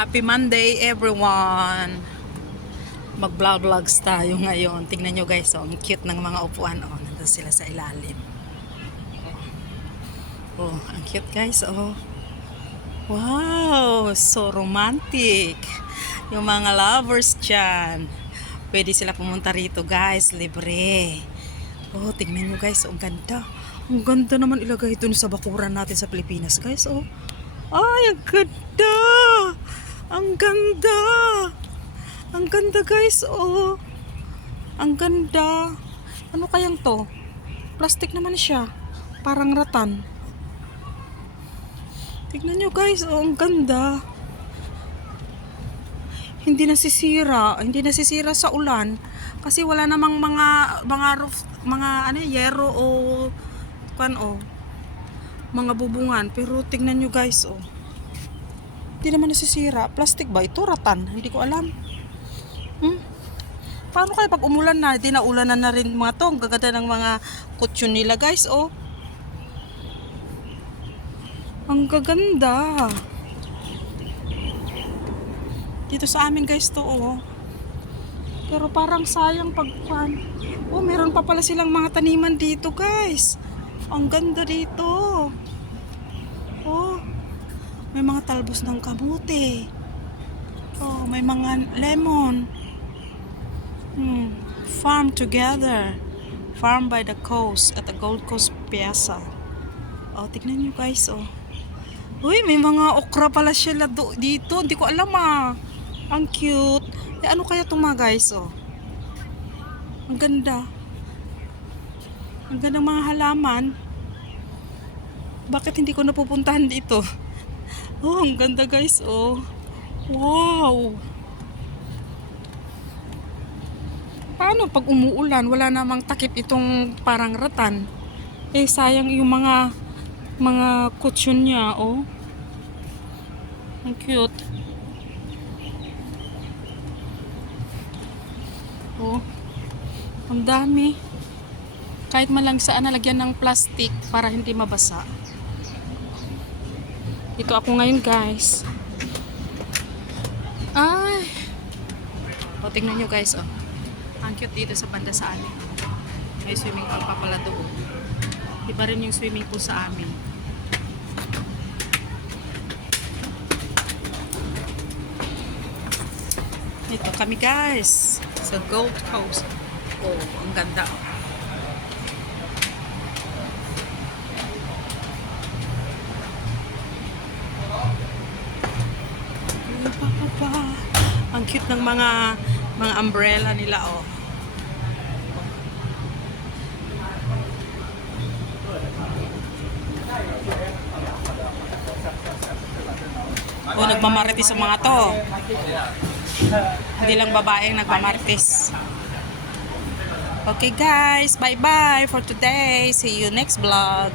Happy Monday everyone! Mag-vlogs tayo ngayon. Tingnan nyo guys, oh, ang cute ng mga upuan. Oh, nandun sila sa ilalim. Oh, ang cute guys. Oh. Wow! So romantic! Yung mga lovers dyan. Pwede sila pumunta rito guys. Libre. Oh, tingnan nyo guys. Oh, ang ganda. Ang ganda naman ilagay dun sa bakuran natin sa Pilipinas guys. Oh. Ay, ang ganda! Ang ganda! Ang ganda guys, oh. Ang ganda. Ano kayang to? Plastic naman siya. Parang ratan. Tignan nyo guys, oh, ang ganda. Hindi nasisira. Hindi nasisira sa ulan. Kasi wala namang mga roof, mga yero o mga bubungan. Pero tignan nyo guys, oh. Hindi naman nasisira. Plastic ba? Ito ratan. Hindi ko alam. Paano kaya pag umulan na? Di na ulanan na rin mga to. Ang gaganda ng mga kutsyon nila guys. Oh. Ang gaganda. Dito sa amin guys to. Oh. Pero parang sayang pagpan. Oh, meron pa pala silang mga taniman dito guys. Ang ganda dito. Oh. May mga talbos ng kamote. Oh, may mga lemon. Farm together. Farm by the coast at the Gold Coast Piazza. Oh, tignan nyo guys, oh. Uy, may mga okra pala sila dito. Hindi ko alam ah. Ang cute. Ano kaya itong mga guys, oh. Ang ganda. Ang ganda ng mga halaman. Bakit hindi ko napupuntahan dito? Oh, ang ganda guys, oh. Wow. Paano pag umuulan, wala namang takip itong parang ratan? Eh, sayang yung mga kutsyon niya, oh. Ang cute. Oh. Ang dami. Kahit man lang saan nalagyan ng plastic para hindi mabasa. Ito ako ngayon guys. Ay. O, tingnan nyo guys, oh. Ang cute dito sa banda sa amin. May swimming pool pa pala doon. Iba rin yung swimming pool sa amin. Ito kami guys. Sa Gold Coast. Oh, ang ganda. Ang cute ng mga umbrella nila, oh. Oh, nagmamarites sa mga to. Hindi lang babaeng nagmamarites. Okay guys, bye-bye for today. See you next vlog.